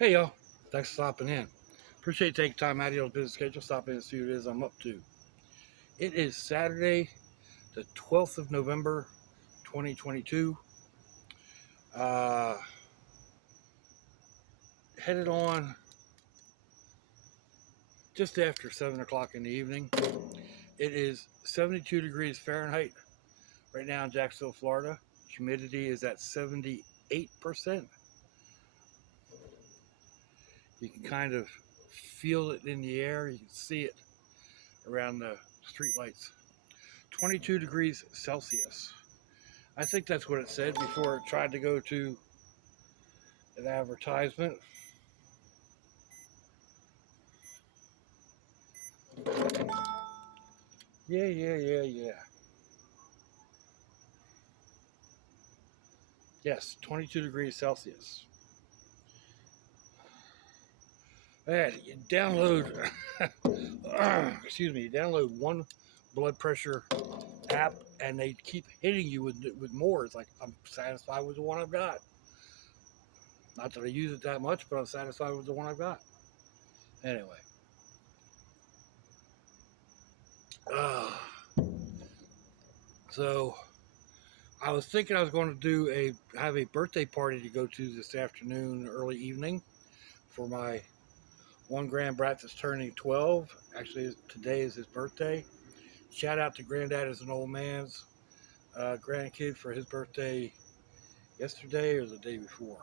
Hey y'all, thanks for stopping in. Appreciate you taking time out of your busy schedule, stopping in to see what it is I'm up to. It is Saturday, the 12th of November, 2022. Uh, Headed on just after 7 o'clock in the evening. It is 72 degrees Fahrenheit right now in Jacksonville, Florida. Humidity is at 78%. You can kind of feel it in the air, you can see it around the streetlights. 22 degrees Celsius. I think that's what it said before it tried to go to an advertisement. Yeah. Yes, 22 degrees Celsius. Man, you download, excuse me, you download one blood pressure app and they keep hitting you with more. It's like, I'm satisfied with the one I've got. Not that I use it that much, but I'm satisfied with the one I've got. Anyway. Uh, so I was thinking I was going to have a birthday party to go to this afternoon, early evening, for my one grandbrat that's turning 12. Actually, today is his birthday. Shout out to Granddad as an old man's grandkid for his birthday yesterday or the day before.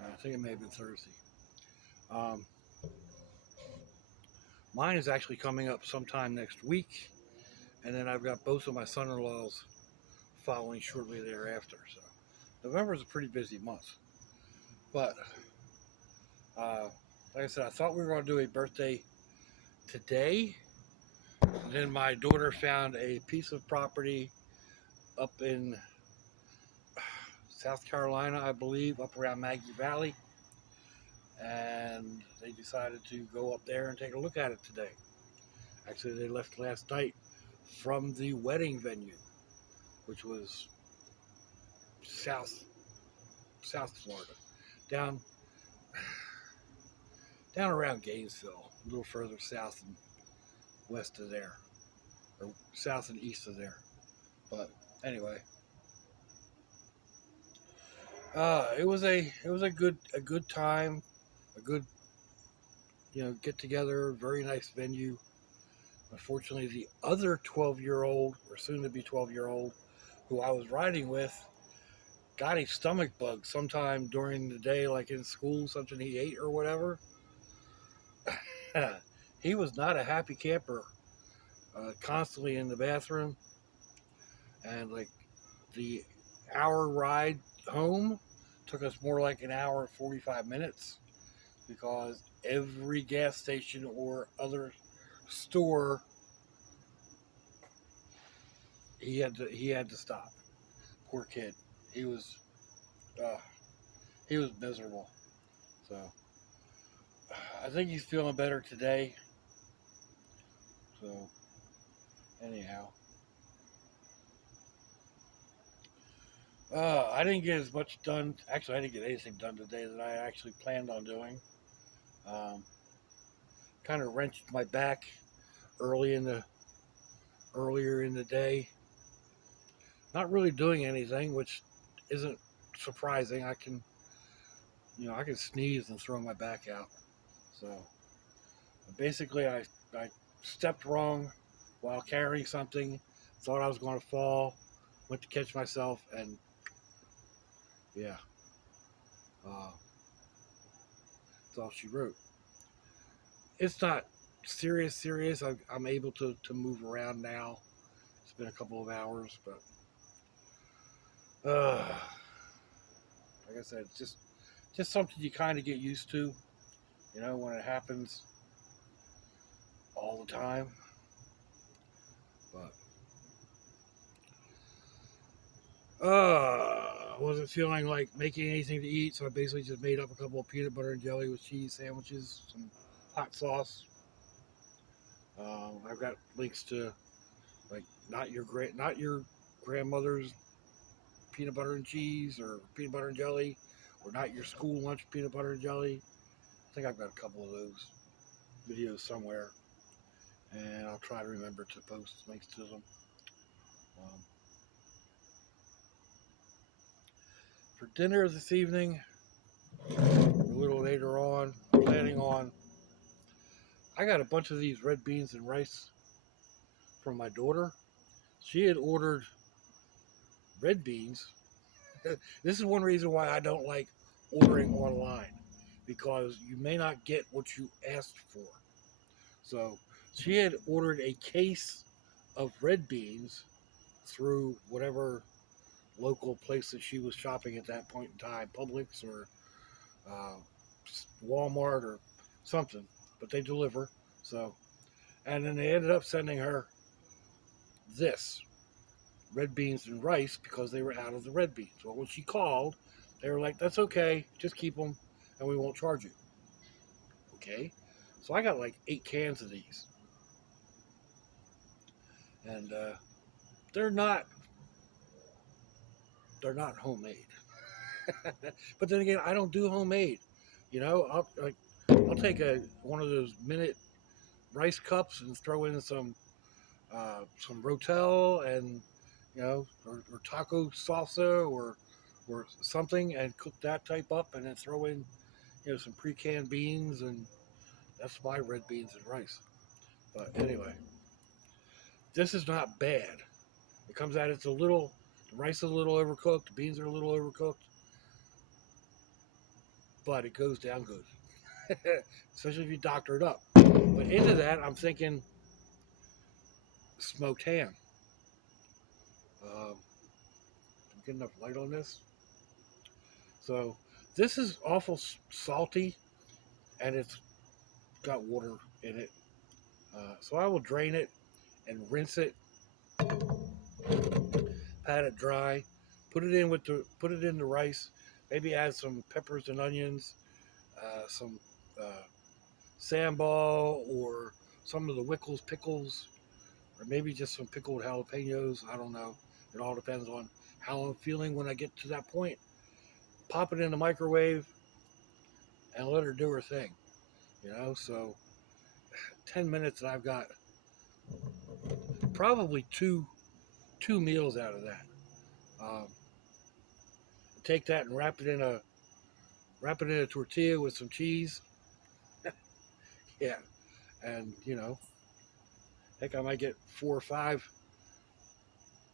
I think it may have been Thursday. Um, Mine is actually coming up sometime next week, and then I've got both of my son-in-laws following shortly thereafter. So November is a pretty busy month. But uh, like I said, I thought we were going to do a birthday today. And then my daughter found a piece of property up in South Carolina, I believe, up around Maggie Valley. And they decided to go up there and take a look at it today. Actually, they left last night from the wedding venue, which was south South Florida, down down around Gainesville, a little further south and west of there, or south and east of there. But anyway, it was a good time, a good get together, very nice venue. Unfortunately, the other 12-year-old, or soon to be 12-year-old, who I was riding with, got a stomach bug sometime during the day, like in school, something he ate or whatever. He was not a happy camper, constantly in the bathroom. And like the hour ride home took us more like an hour and 45 minutes because every gas station or other store he had to stop. Poor kid. He was uh, he was miserable. So I think he's feeling better today. So anyhow, I didn't get as much done. Actually, I didn't get anything done today that I actually planned on doing. Um, Kind of wrenched my back early in the earlier in the day. Not really doing anything, which isn't surprising. I can sneeze and throw my back out. So basically, I stepped wrong while carrying something, thought I was going to fall, went to catch myself, and yeah, uh, that's all she wrote. It's not serious. I'm able to move around now. It's been a couple of hours, but like I said, just something you kind of get used to, when it happens all the time. But wasn't feeling like making anything to eat, so I basically just made up a couple of peanut butter and jelly with cheese sandwiches, some hot sauce. I've got links to like not your grandmother's peanut butter and cheese or peanut butter and jelly, or not your school lunch peanut butter and jelly. think I've got a couple of those videos somewhere, and I'll try to remember to post links to them. For dinner this evening, a little later on, planning on, I got a bunch of these red beans and rice from my daughter. She had ordered red beans. This is one reason why I don't like ordering online, because you may not get what you asked for. So she had ordered a case of red beans through whatever local place that she was shopping at that point in time, Publix or uh, Walmart or something, but they deliver. So, and then they ended up sending her this red beans and rice because they were out of the red beans. Well, when she called, they were like, "That's okay, just keep them, and we won't charge you." Okay, so I got like 8 cans of these, and they're not homemade. But then again, I don't do homemade. You know, I'll take one of those minute rice cups and throw in some rotel and or taco salsa or something, and cook that type up, and then throw in some pre-canned beans, and that's my red beans and rice. But anyway, this is not bad. It comes out, the rice is a little overcooked, the beans are a little overcooked, but it goes down good. Especially if you doctor it up. But into that, I'm thinking smoked ham. Get enough light on this. So this is awful salty, and it's got water in it. So I will drain it and rinse it, pat it dry, put it in the rice. Maybe add some peppers and onions, some sambal, or some of the Wickles pickles, or maybe just some pickled jalapenos. I don't know. It all depends on how I'm feeling when I get to that point. Pop it in the microwave and let her do her thing. So 10 minutes, and I've got probably two meals out of that. Take that and wrap it in a tortilla with some cheese. Yeah, and heck, I might get 4 or 5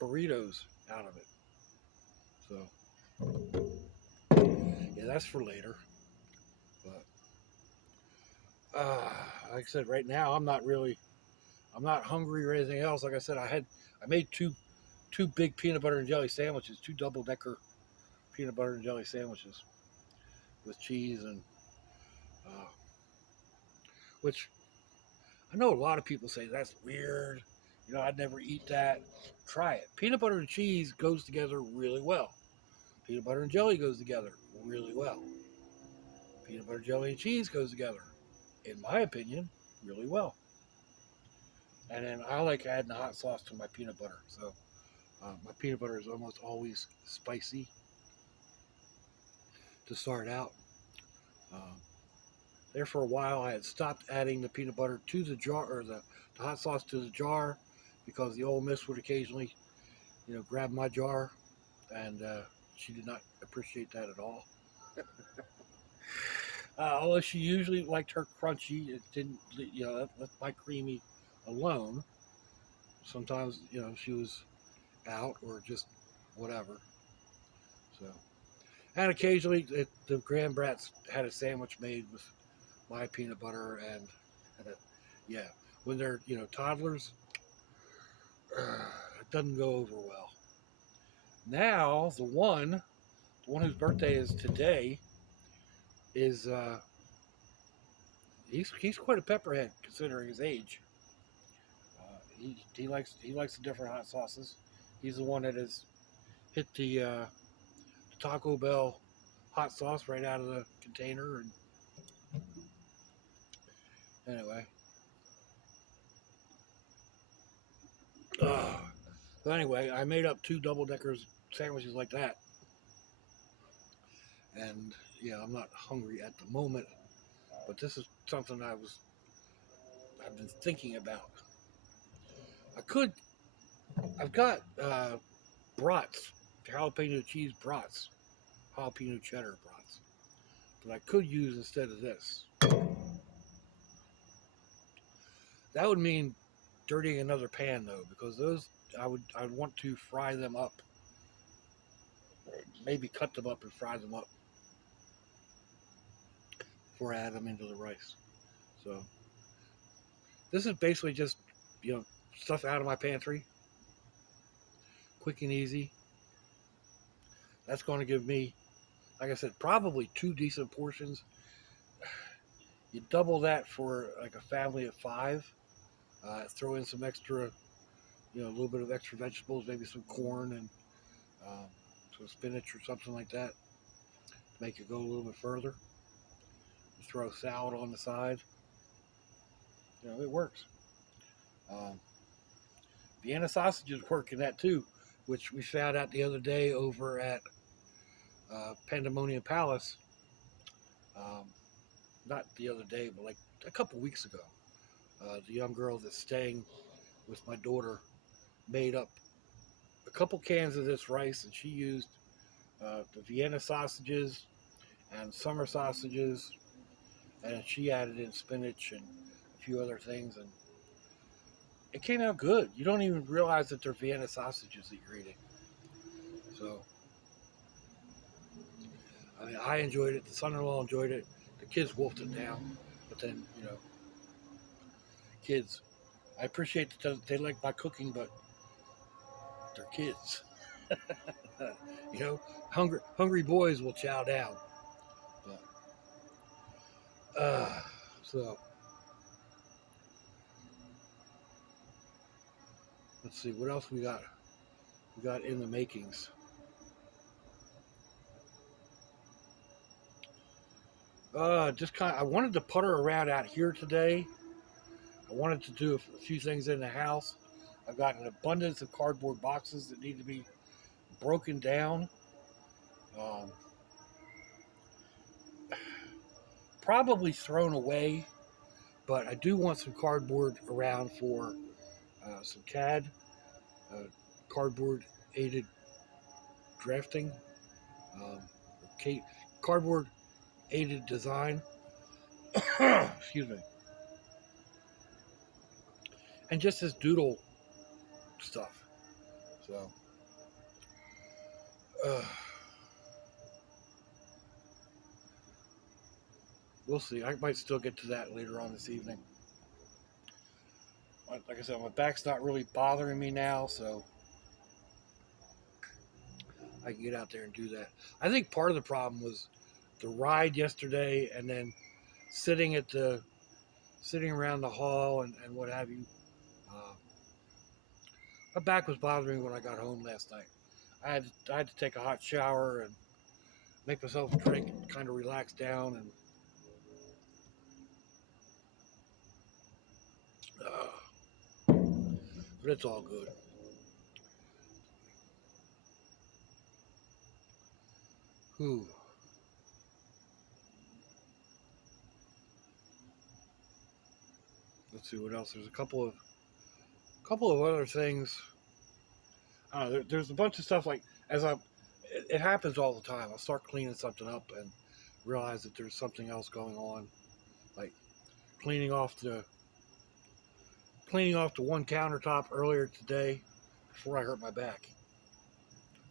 burritos out of it. So yeah, that's for later. But like I said, right now I'm not hungry or anything else. Like I said, I made two big peanut butter and jelly sandwiches, 2 double-decker peanut butter and jelly sandwiches with cheese, and which I know a lot of people say that's weird. I'd never eat that. Try it. Peanut butter and cheese goes together really well. Peanut butter and jelly goes together really well. Peanut butter, jelly, and cheese goes together, in my opinion, really well. And then I like adding the hot sauce to my peanut butter. So my peanut butter is almost always spicy to start out. There for a while, I had stopped adding the peanut butter to the jar, or the hot sauce to the jar, because the old miss would occasionally, grab my jar, and she did not appreciate that at all. Although she usually liked her crunchy, it didn't, that's my creamy alone. Sometimes, she was out or just whatever. So, and occasionally the Grandbrats had a sandwich made with my peanut butter, and yeah, when they're toddlers, it doesn't go over well. Now the one whose birthday is today is he's quite a pepperhead considering his age. He likes the different hot sauces. He's the one that has hit the Taco Bell hot sauce right out of the container, and anyway. So anyway, I made up 2 double-deckers sandwiches like that, and yeah, I'm not hungry at the moment. but this is something I've been thinking about. I've got brats, jalapeno cheese brats, jalapeno cheddar brats that I could use instead of this. That would mean dirtying another pan though, because those I'd want to fry them up, maybe cut them up and fry them up before I add them into the rice. So this is basically just, stuff out of my pantry, quick and easy. That's going to give me, like I said, probably 2 decent portions. You double that for like a family of 5. Throw in some extra, a little bit of extra vegetables, maybe some corn and some spinach or something like that to make it go a little bit further. You throw salad on the side. It works. Um, Vienna sausages work in that too, which we found out the other day over at Pandemonium Palace. Not the other day, but like a couple weeks ago. The young girl that's staying with my daughter made up a couple cans of this rice, and she used the Vienna sausages and summer sausages, and she added in spinach and a few other things, and it came out good. You don't even realize that they're Vienna sausages that you're eating. So, I mean, I enjoyed it. The son-in-law enjoyed it. The kids wolfed it down. But then, kids, I appreciate that they like my cooking, but they're kids. you know, hungry boys will chow down. But, so let's see what else we got. We got in the makings. I wanted to putter around out here today. I wanted to do a few things in the house. I've got an abundance of cardboard boxes that need to be broken down. Um, Probably thrown away, but I do want some cardboard around for some CAD, uh, cardboard aided drafting, cardboard aided design. Excuse me. And just this doodle stuff. So, we'll see. I might still get to that later on this evening. Like I said, my back's not really bothering me now, so I can get out there and do that. I think part of the problem was the ride yesterday, and then sitting around the hall and what have you. My back was bothering me when I got home last night. I had to take a hot shower and make myself a drink and kind of relax down, and but it's all good. Whew. Let's see what else. There's a couple of other things. There's a bunch of stuff like it happens all the time. I'll start cleaning something up and realize that there's something else going on, like cleaning off the one countertop earlier today before I hurt my back,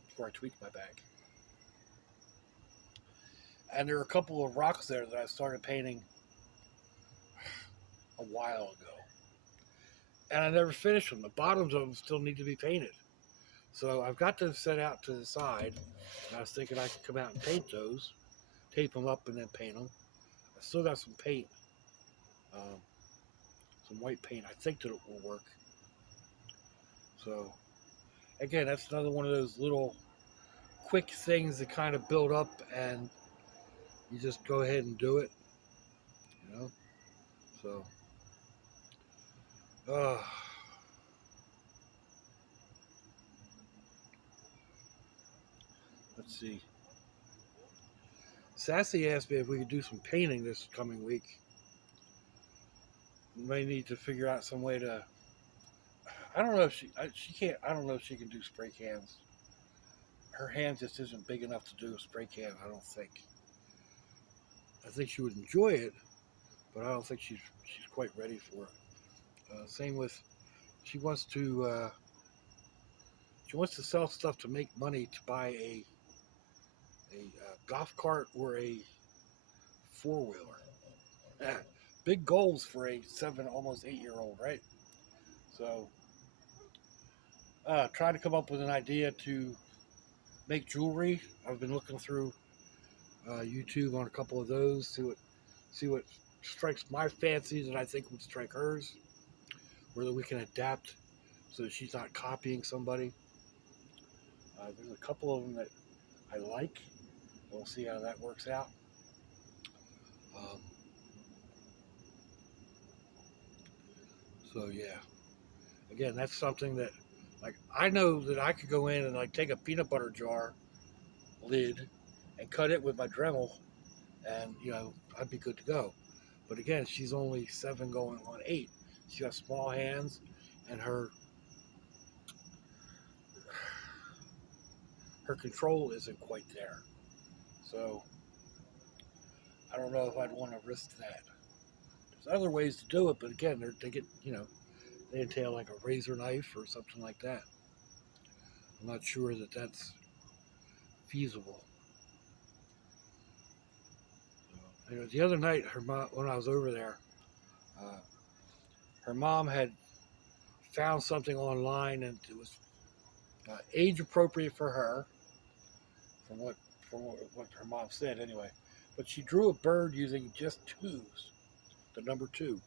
before I tweaked my back. And there are a couple of rocks there that I started painting a while ago, and I never finished them. The bottoms of them still need to be painted. So I've got them set out to the side. And I was thinking I could come out and paint those, tape them up, and then paint them. I still got some paint, some white paint. I think that it will work. So again, that's another one of those little quick things that kind of build up, and you just go ahead and do it. So, let's see. Sassy asked me if we could do some painting this coming week. may need to figure out some way to. I don't know if she can't. I don't know if she can do spray cans. Her hand just isn't big enough to do a spray can. I don't think. I think she would enjoy it, but I don't think she's quite ready for it. Same with she wants to she wants to sell stuff to make money to buy a golf cart or a four wheeler. Big goals for a 7, almost 8 year old, right? So, try to come up with an idea to make jewelry. I've been looking through YouTube on a couple of those, see what strikes my fancies and I think would strike hers, whether we can adapt so that she's not copying somebody. There's a couple of them that I like. We'll see how that works out. Um, so yeah, again, that's something that, like, I know that I could go in and like take a peanut butter jar lid and cut it with my Dremel, and I'd be good to go. But again, she's only 7 going on 8. She got small hands, and her control isn't quite there. So I don't know if I'd want to risk that. There's other ways to do it, but again, they get they entail like a razor knife or something like that. I'm not sure that that's feasible. The other night, her mom, when I was over there, uh, her mom had found something online, and it was age appropriate for her, from what her mom said anyway. But she drew a bird using just twos, the number 2,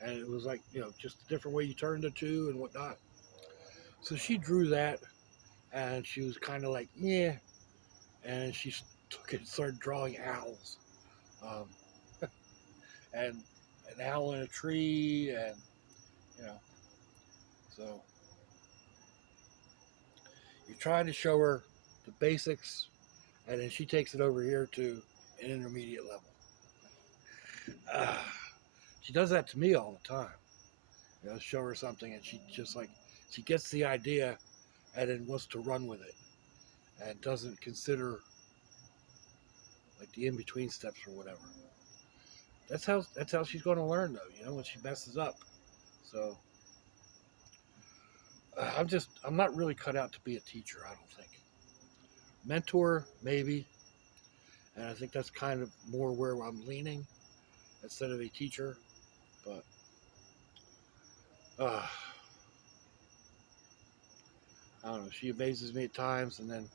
and it was like just a different way you turn the 2 and whatnot. So she drew that, and she was kind of like, yeah, and she took it and started drawing owls, and an owl in a tree, and you know, so you try to show her the basics, and then she takes it over here to an intermediate level. Uh, she does that to me all the time. Show her something, and she just like she gets the idea, and then wants to run with it, and doesn't consider like the in between steps or whatever. That's how she's going to learn, though. When she messes up. So I'm not really cut out to be a teacher. I don't think. Mentor maybe, and I think that's kind of more where I'm leaning instead of a teacher. But I don't know. She amazes me at times, and then,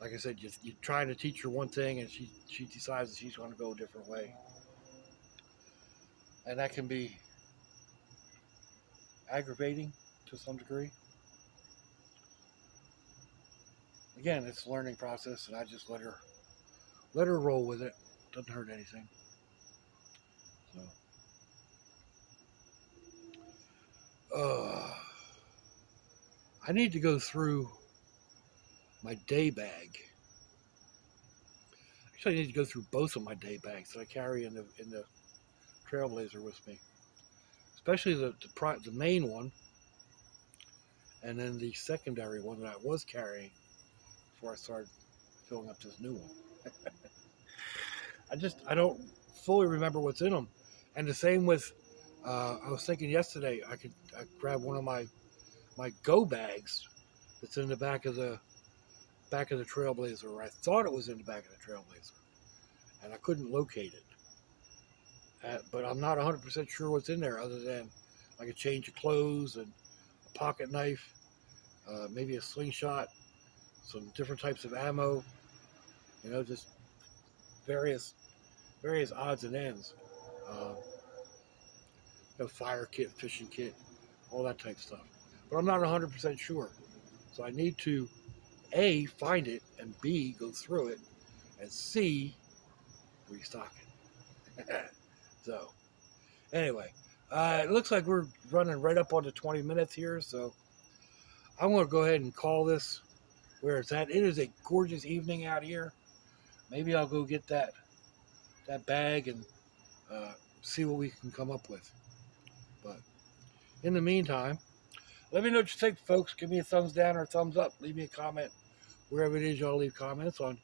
like I said, you try to teach her one thing, and she decides that she's going to go a different way, and that can be aggravating to some degree. Again, it's a learning process, and I just let her roll with it. Doesn't hurt anything. So, I need to go through my day bag. Actually, I need to go through both of my day bags that I carry in the Trailblazer with me, especially the main one, and then the secondary one that I was carrying before I started filling up this new one. I don't fully remember what's in them, and the same with. I was thinking yesterday I grab one of my go bags that's in the back of the Trailblazer, or I thought it was in the back of the Trailblazer, and I couldn't locate it. But I'm not 100% sure what's in there, other than like a change of clothes and a pocket knife, maybe a slingshot, some different types of ammo, just various odds and ends. Uh, Fire kit, fishing kit, all that type of stuff. But I'm not 100% sure. So I need to A, find it, and B, go through it, and C, restock it. So, anyway, it looks like we're running right up on the 20 minutes here, so I'm going to go ahead and call this where it's at. It is a gorgeous evening out here. Maybe I'll go get that bag and see what we can come up with. But in the meantime, let me know what you think, folks. Give me a thumbs down or a thumbs up. Leave me a comment wherever it is y'all leave comments on.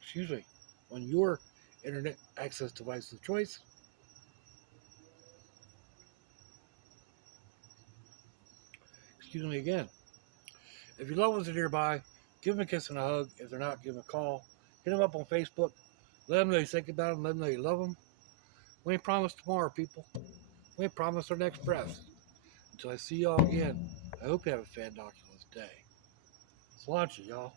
Excuse me, on your internet access device of choice. Excuse me again. If your loved ones are nearby, give them a kiss and a hug. If they're not, give them a call. Hit them up on Facebook. Let them know you think about them. Let them know you love them. We ain't promised tomorrow, people. We ain't promised our next breath. Until I see y'all again, I hope you have a fantabulous day. Sláinte, y'all.